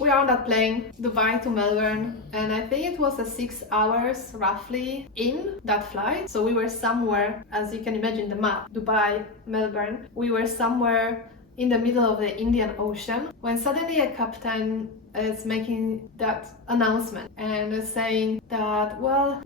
We are on that plane, Dubai to Melbourne, and I think it was a 6 hours roughly in that flight. So we were somewhere, as you can imagine the map, Dubai, Melbourne. We were somewhere in the middle of the Indian Ocean when suddenly a captain is making that announcement and is saying that, well,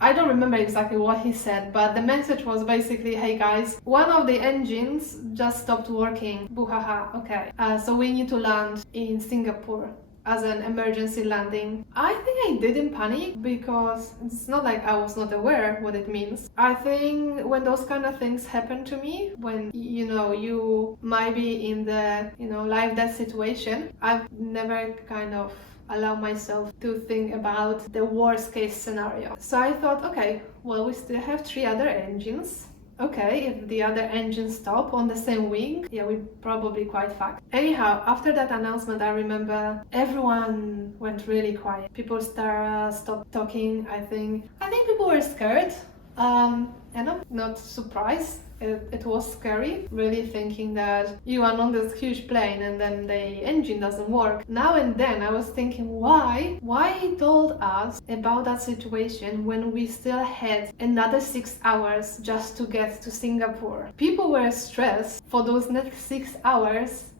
I don't remember exactly what he said, but the message was basically, hey guys, one of the engines just stopped working. Buhaha, okay. So we need to land in Singapore as an emergency landing. I think I didn't panic because it's not like I was not aware what it means. I think when those kind of things happen to me, when you might be in the life death situation, I've never kind of allow myself to think about the worst case scenario. So I thought, okay, well, we still have 3 other engines. Okay, if the other engines stop on the same wing, yeah, we probably quite fucked. Anyhow, after that announcement, I remember everyone went really quiet. People stopped talking. I think people were scared. And I'm not surprised. It was scary, really thinking that you are on this huge plane and then the engine doesn't work. Now and then I was thinking, why he told us about that situation when we still had another 6 hours just to get to Singapore. People were stressed for those next 6 hours,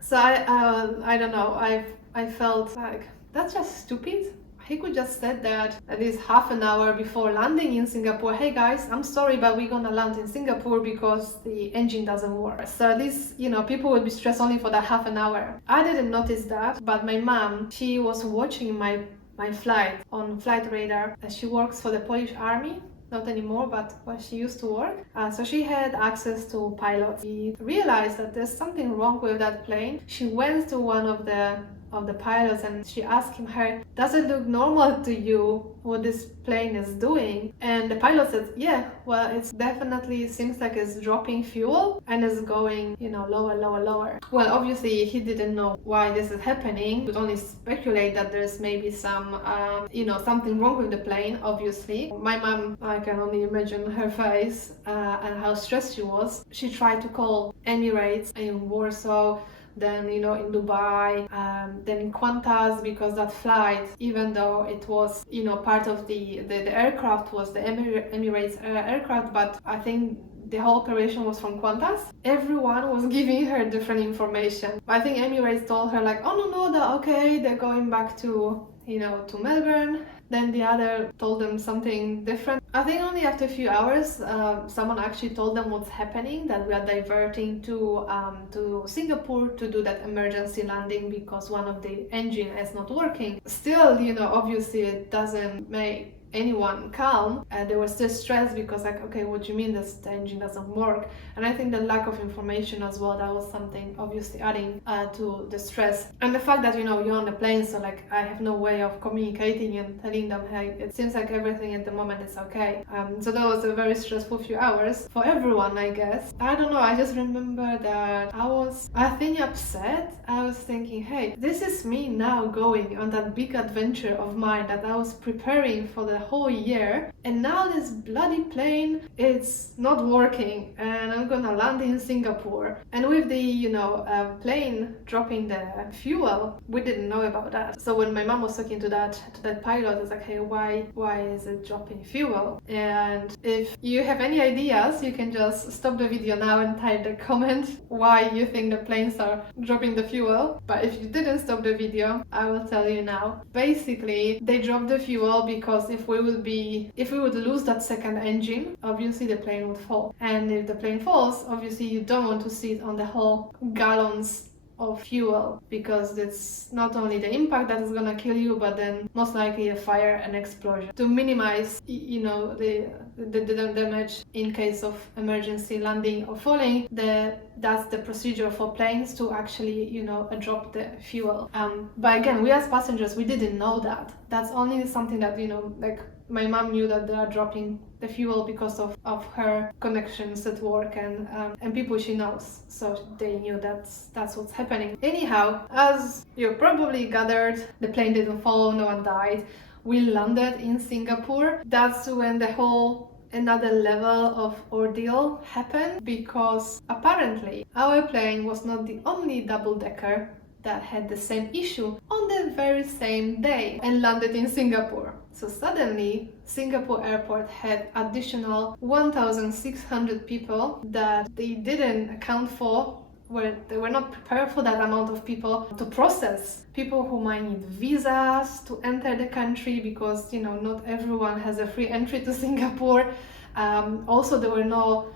So I don't know. I felt like that's just stupid. He could just said that at least half an hour before landing in Singapore, hey guys, I'm sorry, but we're gonna land in Singapore because the engine doesn't work. So at least, people would be stressed only for that half an hour. I didn't notice that, but my mom, she was watching my flight on Flight Radar. She works for the Polish Army. Not anymore, but when she used to work. So she had access to pilots. She realized that there's something wrong with that plane. She went to one of the pilots and she asked him, does it look normal to you what this plane is doing? And the pilot said, yeah, well, it's definitely seems like it's dropping fuel and is going, lower. Well, obviously he didn't know why this is happening. He could only speculate that there's maybe some, something wrong with the plane, obviously. My mom, I can only imagine her face and how stressed she was. She tried to call Emirates in Warsaw, then in Dubai, then in Qantas, because that flight, even though it was part of the aircraft was the Emirates aircraft, but I think the whole operation was from Qantas. Everyone was giving her different information. I think Emirates told her like, oh no, they're going back to to Melbourne. Then the other told them something different. I think only after a few hours, someone actually told them what's happening, that we are diverting to Singapore to do that emergency landing because one of the engine is not working. Still, obviously it doesn't make anyone calm, and they were still stressed because like, okay, what do you mean this the engine doesn't work? And I think the lack of information as well, that was something obviously adding to the stress, and the fact that you're on the plane, so like I have no way of communicating and telling them, hey, it seems like everything at the moment is okay. So that was a very stressful few hours for everyone, I guess. I don't know, I just remember that I think upset. I was thinking, hey, this is me now going on that big adventure of mine that I was preparing for the whole year, and now this bloody plane, it's not working and I'm gonna land in Singapore. And with the plane dropping the fuel, we didn't know about that. So when my mom was talking to that pilot, it's like, hey, why is it dropping fuel? And if you have any ideas, you can just stop the video now and type the comment why you think the planes are dropping the fuel. But if you didn't stop the video, I will tell you now. Basically, they dropped the fuel because if we would lose that second engine, obviously the plane would fall. And if the plane falls, obviously you don't want to sit on the whole gallons of fuel, because it's not only the impact that is gonna kill you, but then most likely a fire and explosion. To minimize the damage in case of emergency landing or falling, that's the procedure for planes to actually drop the fuel. But again, we as passengers, we didn't know that. That's only something that like my mom knew that they are dropping the fuel because of her connections at work and people she knows, so they knew that's what's happening. Anyhow, as you probably gathered, the plane didn't fall, no one died. We landed in Singapore. That's when the whole another level of ordeal happened, because apparently our plane was not the only double-decker that had the same issue on the very same day and landed in Singapore. So suddenly, Singapore airport had additional 1,600 people that they didn't account for, where they were not prepared for that amount of people to process. People who might need visas to enter the country because, not everyone has a free entry to Singapore. Also, there were no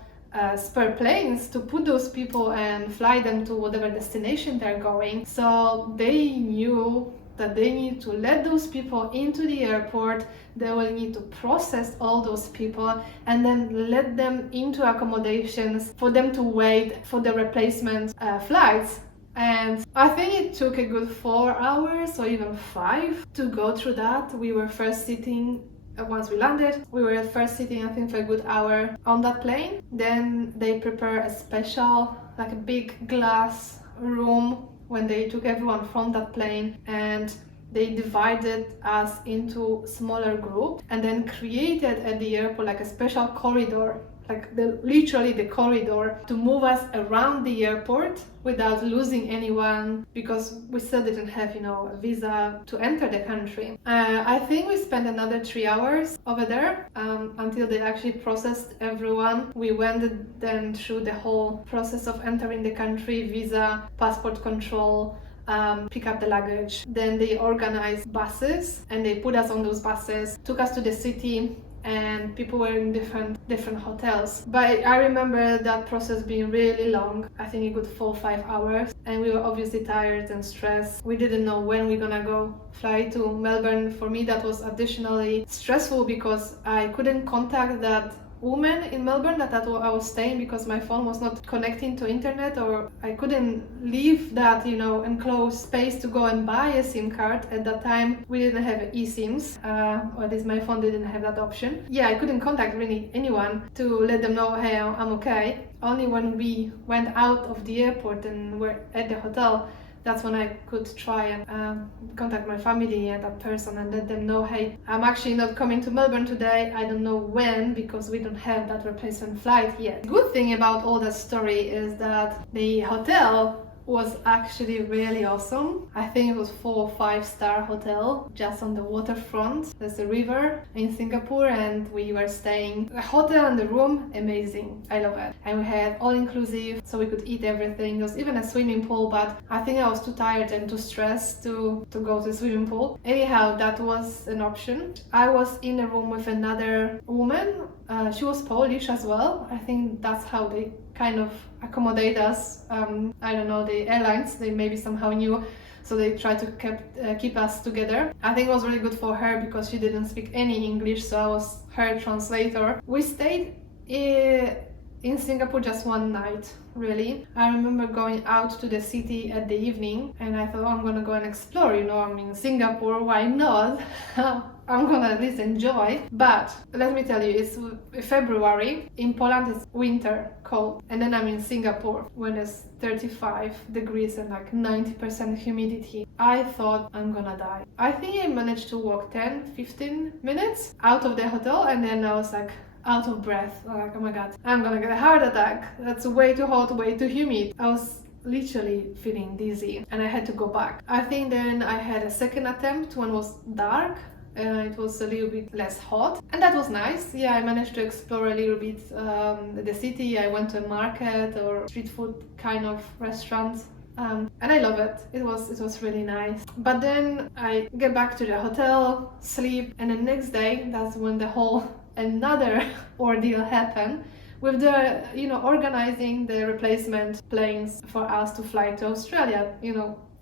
spare planes to put those people and fly them to whatever destination they're going. So they knew that they need to let those people into the airport. They will need to process all those people and then let them into accommodations for them to wait for the replacement flights. And I think it took a good 4 hours or even 5 to go through that. We were first sitting once we landed, we were first sitting, I think, for a good hour on that plane. Then they prepare a special, like a big glass room when they took everyone from that plane, and they divided us into smaller groups and then created at the airport like a special corridor, like literally the corridor, to move us around the airport without losing anyone, because we still didn't have, a visa to enter the country. I think we spent another 3 hours over there until they actually processed everyone. We went then through the whole process of entering the country, visa, passport control, pick up the luggage. Then they organized buses and they put us on those buses, took us to the city, and people were in different hotels. But I remember that process being really long. I think a good 4 or 5 hours, and we were obviously tired and stressed. We didn't know when we're gonna go fly to Melbourne. For me, that was additionally stressful because I couldn't contact that woman in Melbourne that I was staying because my phone was not connecting to internet, or I couldn't leave that enclosed space to go and buy a SIM card. At that time we didn't have eSIMs, or at least my phone didn't have that option. I couldn't contact really anyone to let them know, hey, I'm okay. Only when we went out of the airport and were at the hotel, that's when I could try and contact my family and that person and let them know, hey, I'm actually not coming to Melbourne today. I don't know when, because we don't have that replacement flight yet. Good thing about all that story is that the hotel was actually really awesome. I think it was 4 or 5 star hotel just on the waterfront. There's a river in Singapore, and we were staying the hotel and the room, amazing. I love it. And we had all inclusive, so we could eat everything. There was even a swimming pool, but I think I was too tired and too stressed to go to the swimming pool. Anyhow, that was an option. I was in a room with another woman. She was Polish as well. I think that's how they kind of accommodate us. I don't know, the airlines, they maybe somehow knew, so they tried to keep us together. I think it was really good for her because she didn't speak any English, so I was her translator. We stayed in Singapore just one night, really. I remember going out to the city at the evening, and I thought, I'm gonna go and explore, I'm in Singapore, why not? I'm gonna at least enjoy. But let me tell you, it's February. In Poland it's winter, cold, and then I'm in Singapore when it's 35 degrees and like 90% humidity. I thought I'm gonna die. I think I managed to walk 10-15 minutes out of the hotel, and then I was like out of breath, like, oh my god, I'm gonna get a heart attack. That's way too hot, way too humid. I was literally feeling dizzy and I had to go back. I think then I had a second attempt when it was dark. It was a little bit less hot, and that was nice. I managed to explore a little bit the city. I went to a market or street food kind of restaurants, and I love it. It was really nice. But then I get back to the hotel, sleep, and the next day, that's when the whole another ordeal happened with the organizing the replacement planes for us to fly to Australia.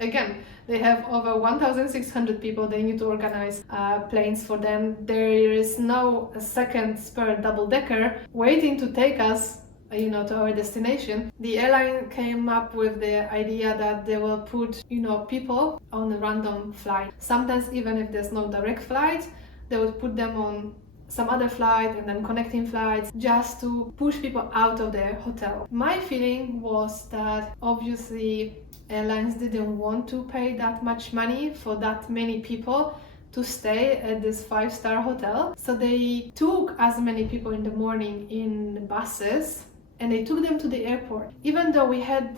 Again, they have over 1,600 people. They need to organize planes for them. There is no second spare double-decker waiting to take us to our destination. The airline came up with the idea that they will put people on a random flight. Sometimes even if there's no direct flight, they would put them on some other flight and then connecting flights, just to push people out of their hotel. My feeling was that obviously airlines didn't want to pay that much money for that many people to stay at this 5-star hotel, so they took as many people in the morning in buses and they took them to the airport. Even though we had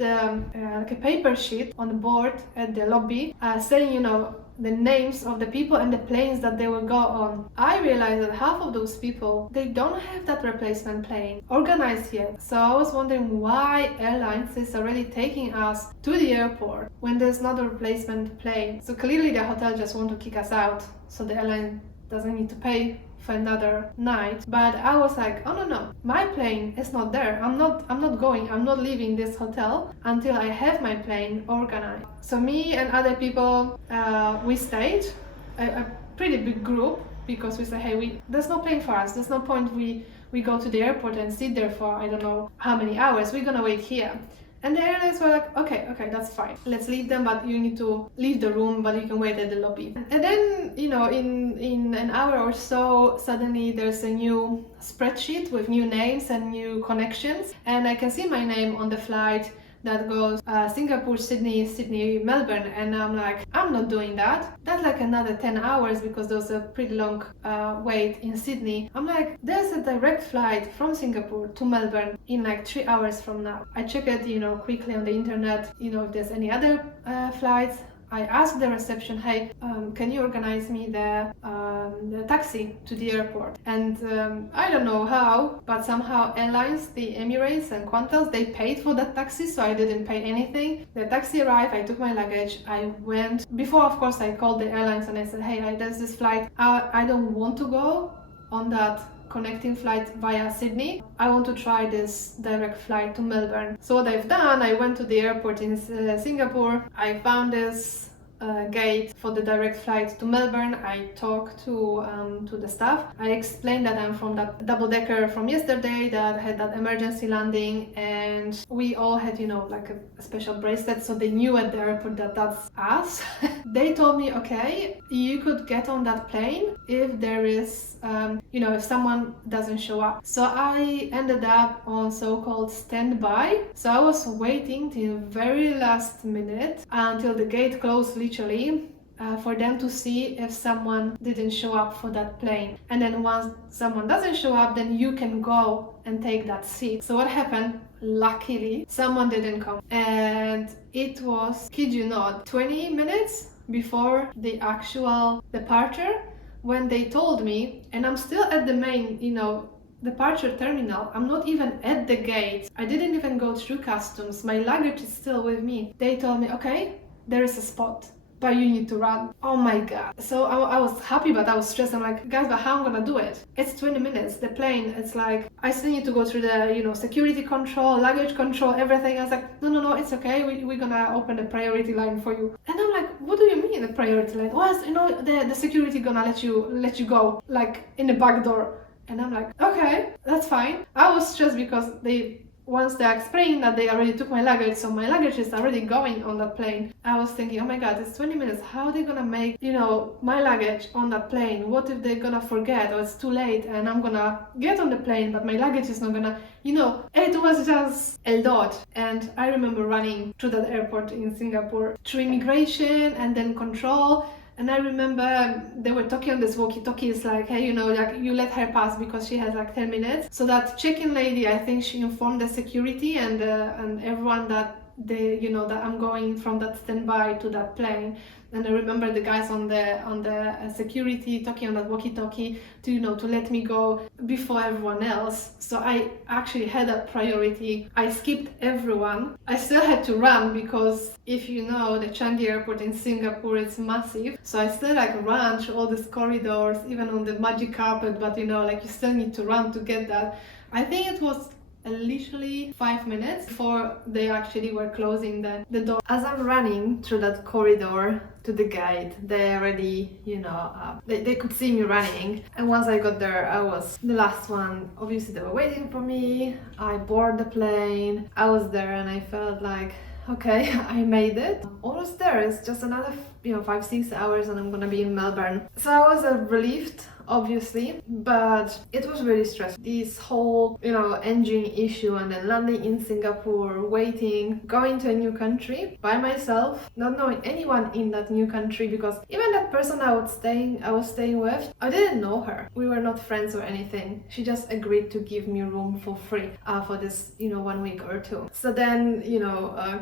like a paper sheet on the board at the lobby saying, you know, the names of the people and the planes that they will go on. I realized that half of those people, they don't have that replacement plane organized yet. So I was wondering why airlines is already taking us to the airport when there's not a replacement plane. So clearly the hotel just want to kick us out, so the airline doesn't need to pay for another night. But I was like, oh no, my plane is not there. I'm not leaving this hotel until I have my plane organized. So me and other people, we stayed, a pretty big group, because we said, hey, there's no plane for us. There's no point we go to the airport and sit there for I don't know how many hours. We're gonna wait here. And the airlines were like, okay, that's fine. Let's leave them, but you need to leave the room, but you can wait at the lobby. And then, you know, in an hour or so, suddenly there's a new spreadsheet with new names and new connections. And I can see my name on the flight that goes Singapore, Sydney, Sydney, Melbourne. And I'm like, I'm not doing that. That's like another 10 hours because there was a pretty long wait in Sydney. I'm like, there's a direct flight from Singapore to Melbourne in like 3 hours from now. I check it, you know, quickly on the internet, you know, if there's any other flights. I asked the reception, hey, can you organize me the taxi to the airport? And I don't know how, but somehow airlines, the Emirates and Qantas, they paid for that taxi, so I didn't pay anything. The taxi arrived, I took my luggage, I went. Before, of course, I called the airlines and I said, hey, there's this flight. I don't want to go on that connecting flight via Sydney. I want to try this direct flight to Melbourne. So what I've done, I went to the airport in Singapore. I found this gate for the direct flight to Melbourne. I talked to the staff. I explained that I'm from that double-decker from yesterday that had that emergency landing, and we all had, you know, like a special bracelet, so they knew at the airport that that's us. They told me, okay, you could get on that plane if there is, you know, if someone doesn't show up. So I ended up on so-called standby. So I was waiting till very last minute until the gate closed, literally, for them to see if someone didn't show up for that plane. And then once someone doesn't show up, then you can go and take that seat. So what happened? Luckily, someone didn't come. And it was, kid you not, 20 minutes before the actual departure when they told me, and I'm still at the main, you know, departure terminal. I'm not even at the gate. I didn't even go through customs. My luggage is still with me. They told me, okay, there is a spot, but you need to run. Oh my god. So I was happy, but I was stressed. I'm like, guys, but how am I gonna do it? It's 20 minutes. The plane, it's like, I still need to go through the, you know, security control, luggage control, everything. I was like, no, it's okay. We're gonna open the priority line for you. And I'm like, what do you mean the priority line? Well, you know, the security gonna let you go, like in the back door. And I'm like, okay, that's fine. I was stressed because once they explained that they already took my luggage, so my luggage is already going on that plane. I was thinking, oh my god, it's 20 minutes. How are they gonna make, you know, my luggage on that plane? What if they're gonna forget, or it's too late and I'm gonna get on the plane, but my luggage is not gonna, you know, it was just a lot. And I remember running through that airport in Singapore, through immigration and then control. And I remember they were talking on this walkie-talkie. It's like, hey, you know, like, you let her pass because she has like 10 minutes. So that check-in lady, I think she informed the security and everyone that you know, that I'm going from that standby to that plane. And I remember the guys on the security talking on that walkie-talkie to, you know, to let me go before everyone else. So I actually had that priority. I skipped everyone. I still had to run because, if you know, the Changi airport in Singapore is massive. So I still like ran through all these corridors, even on the magic carpet, but you know, like, you still need to run to get that. I think it was literally 5 minutes before they actually were closing the door. As I'm running through that corridor to the gate, they already, you know, they could see me running. And once I got there, I was the last one. Obviously, they were waiting for me. I boarded the plane. I was there and I felt like, okay, I made it. Almost there. It's just another, you know, 5-6 hours and I'm gonna be in Melbourne. So I was relieved obviously, but it was really stressful. This whole, engine issue, and then landing in Singapore, waiting, going to a new country by myself, not knowing anyone in that new country, because even that person I was staying with, I didn't know her. We were not friends or anything. She just agreed to give me room for free for this, 1 week or two. So then,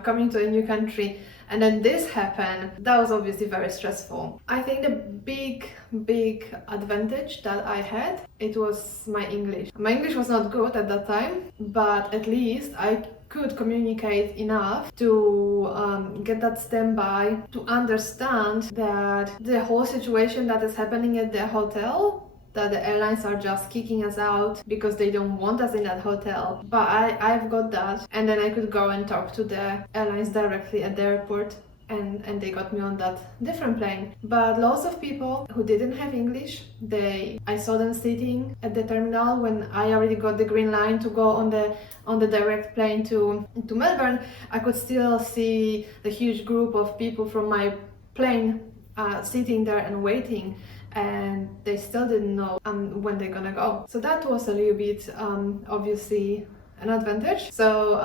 coming to a new country, and then this happened, that was obviously very stressful. I think the big advantage that I had, it was my English. My English was not good at that time, but at least I could communicate enough to get that standby, to understand that the whole situation that is happening at the hotel, that the airlines are just kicking us out because they don't want us in that hotel. But I've got that, and then I could go and talk to the airlines directly at the airport, and they got me on that different plane. But lots of people who didn't have English, I saw them sitting at the terminal when I already got the green line to go on the direct plane to Melbourne. I could still see the huge group of people from my plane sitting there and waiting, and they still didn't know when they're gonna go. So that was a little bit obviously an advantage. So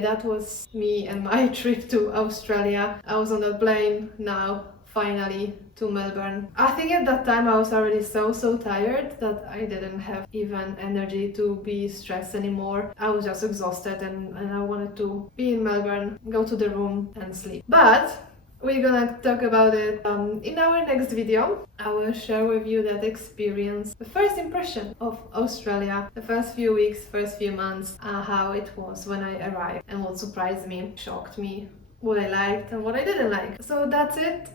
that was me and my trip to Australia. I was on a plane now, finally, to Melbourne. I think at that time I was already so tired that I didn't have even energy to be stressed anymore. I was just exhausted, and I wanted to be in Melbourne, go to the room and sleep. But we're gonna talk about it in our next video. I will share with you that experience, the first impression of Australia, the first few weeks, first few months, how it was when I arrived, and what surprised me, shocked me, what I liked and what I didn't like. So that's it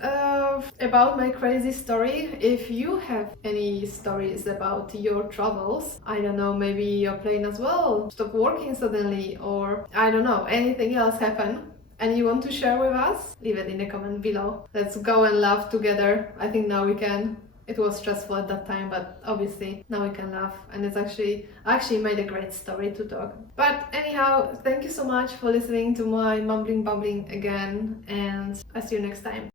about my crazy story. If you have any stories about your travels, I don't know, maybe your plane as well stopped working suddenly, or I don't know, anything else happened, and you want to share with us, leave it in the comment below. Let's go and laugh together. I think now we can. It was stressful at that time, but obviously now we can laugh, and it's actually made a great story to talk. But anyhow, thank you so much for listening to my mumbling bumbling again, and I'll see you next time.